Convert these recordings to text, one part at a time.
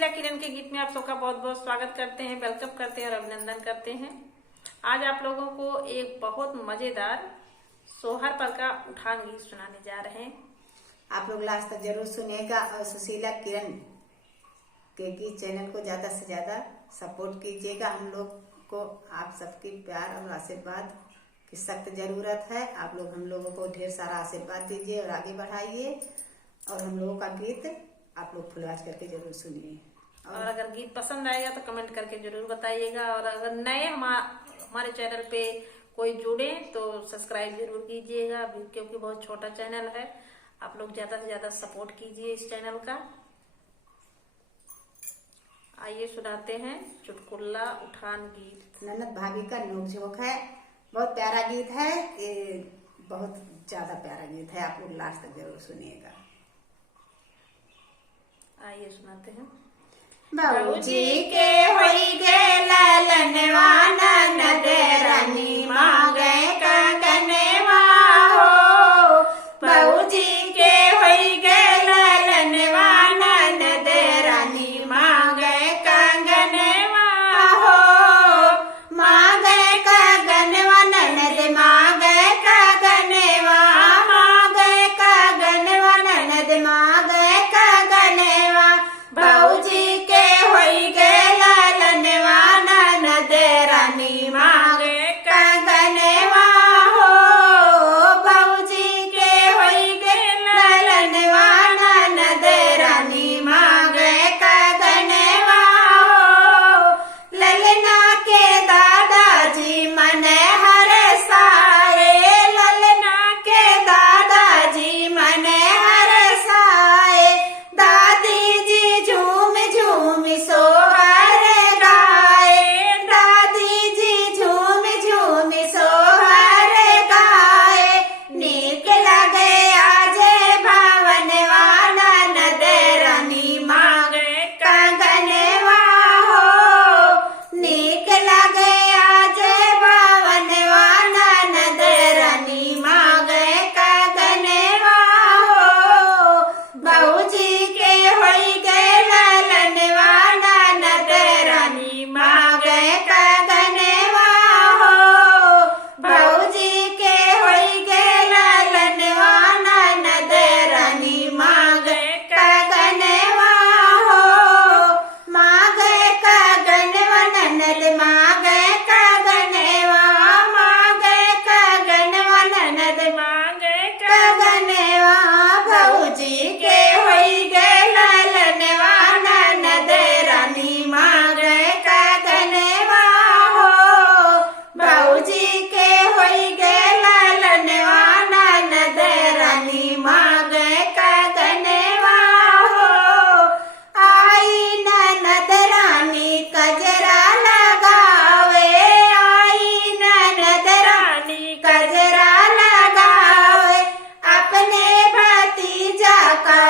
सुशीला किरण के गीत में आप सबका बहुत बहुत स्वागत करते हैं, वेलकम करते हैं और अभिनंदन करते हैं। आज आप लोगों को एक बहुत मजेदार सोहर पर का उठान गीत सुनाने जा रहे हैं। आप लोग लास्ट तक जरूर सुनिएगा और सुशीला किरण के गीत चैनल को ज्यादा से ज्यादा सपोर्ट कीजिएगा। हम लोग को आप सबकी प्यार और आशीर्वाद की सख्त जरूरत है। आप लोग हम लोगों को ढेर सारा आशीर्वाद दीजिए और आगे बढ़ाइए और हम लोगों का गीत आप लोग फुल आवाज करके जरूर सुनिए। और अगर गीत पसंद आएगा तो कमेंट करके जरूर बताइएगा। और अगर नए हमारे चैनल पे कोई जुड़े तो सब्सक्राइब जरूर कीजिएगा, क्योंकि बहुत छोटा चैनल है। आप लोग ज्यादा से ज्यादा सपोर्ट कीजिए इस चैनल का। आइए सुनाते हैं चुटकुला उठान गीत। ननद भाभी का नोक झोंक है, बहुत प्यारा गीत है, बहुत ज्यादा प्यारा गीत है। आप लोग लास्ट तक जरूर सुनिएगा। आइए सुनाते हैं। बाबूजी के होई गे ललनवा ननद रानी मांगे कंगनवा हो। बाबूजी के होई गे ललनवा ननद रानी मांगे कंगनवा हो। मांगे कंगनवा ननद मांगे कंगनवा, मांगे कंगनवा ननद मांगे कंगनवा। बाबूजी के होई गे ललनवा ननद रानी मांगे कंगनवा हो। बाबूजी के होई गे ललनवा ननद रानी मांगे कंगनवा हो। ललना के दादाजी मन हरसाए, ललना के दादाजी मन हरसाए। दादी जी झूम झूम सोहर गाए, दादी जी झूम झूम सोहर गाए। नीक लगे आज भवनवा ननद रानी मांगे कंगनवा हो। नीक लगे आज भवनवा ननद रानी मांगे कंगनवा हो। बाबूजी के होई गे ललनवा ननद रानी मांगे कंगनवा हो। बाबूजी के होई गे ललनवा ननद रानी मांगे कंगनवा हो। मांगे कंगनवा ननद मांगे कंगनवा, मांगे कंगनवा ननद मांगे कंगनवा। बाबूजी के होई गे ललनवा ननद रानी मांगे कंगनवा हो। बाबूजी के होई गे ललनवा ननद रानी मांगे कंगनवा हो। आई ननद रानी कजरा लगावे, आई ननद रानी कजरा लगावे। अपने भतीजा का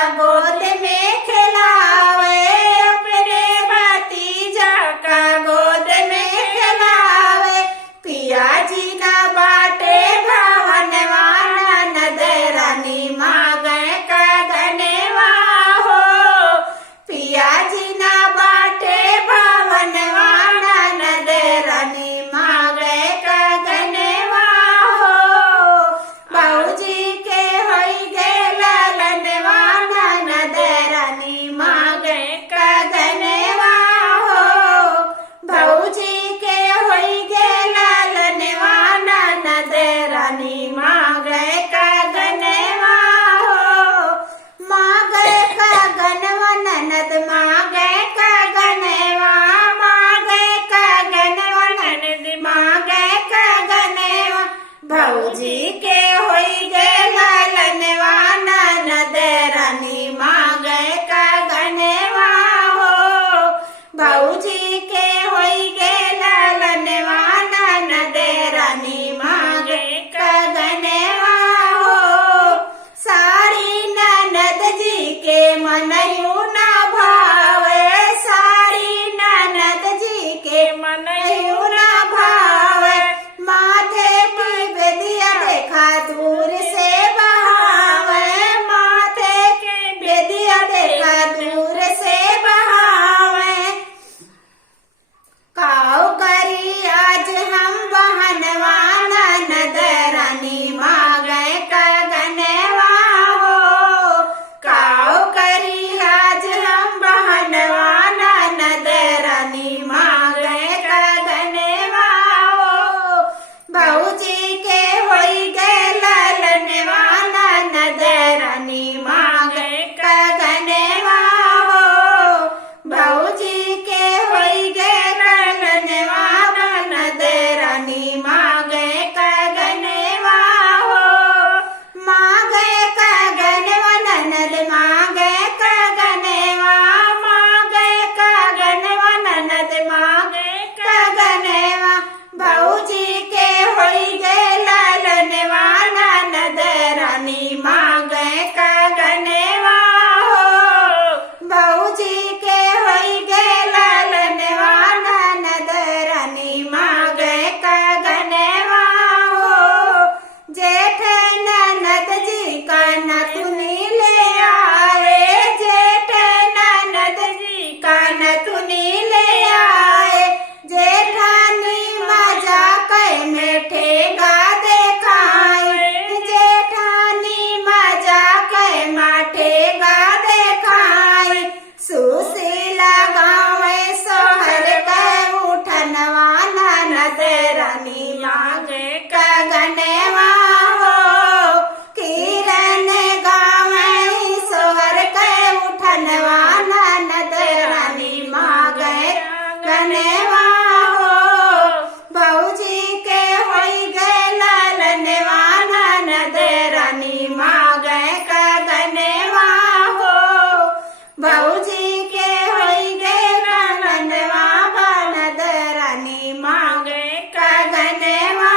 भौजी के होई गे लालनवा बनद रानी मांगे कगनवा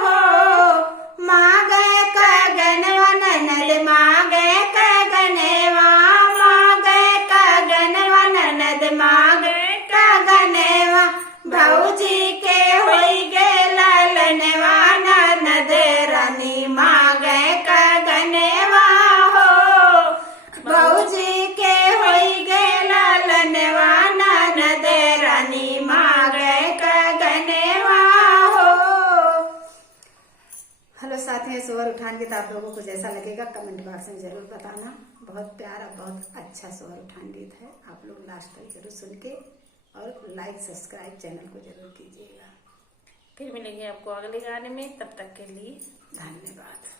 हो, मांगे कगनवा ननद मांगे कगनवा, मांगे कगनवा ननद मांगे कगनवा, भौजी के होई गे लालनवा ननद रानी मांगे कगनवा हो, भौजी के होई गे लालनवा ननद रानी मांगे कगनवा हो। हेलो साथियों, सोहर उठान गीत आप लोगों को जैसा लगेगा कमेंट बॉक्स में जरूर बताना। बहुत प्यारा बहुत अच्छा सोहर उठान गीत है, आप लोग लास्ट तक जरूर सुन के और लाइक सब्सक्राइब चैनल को जरूर कीजिएगा। फिर मिलेंगे आपको अगले गाने में, तब तक के लिए धन्यवाद।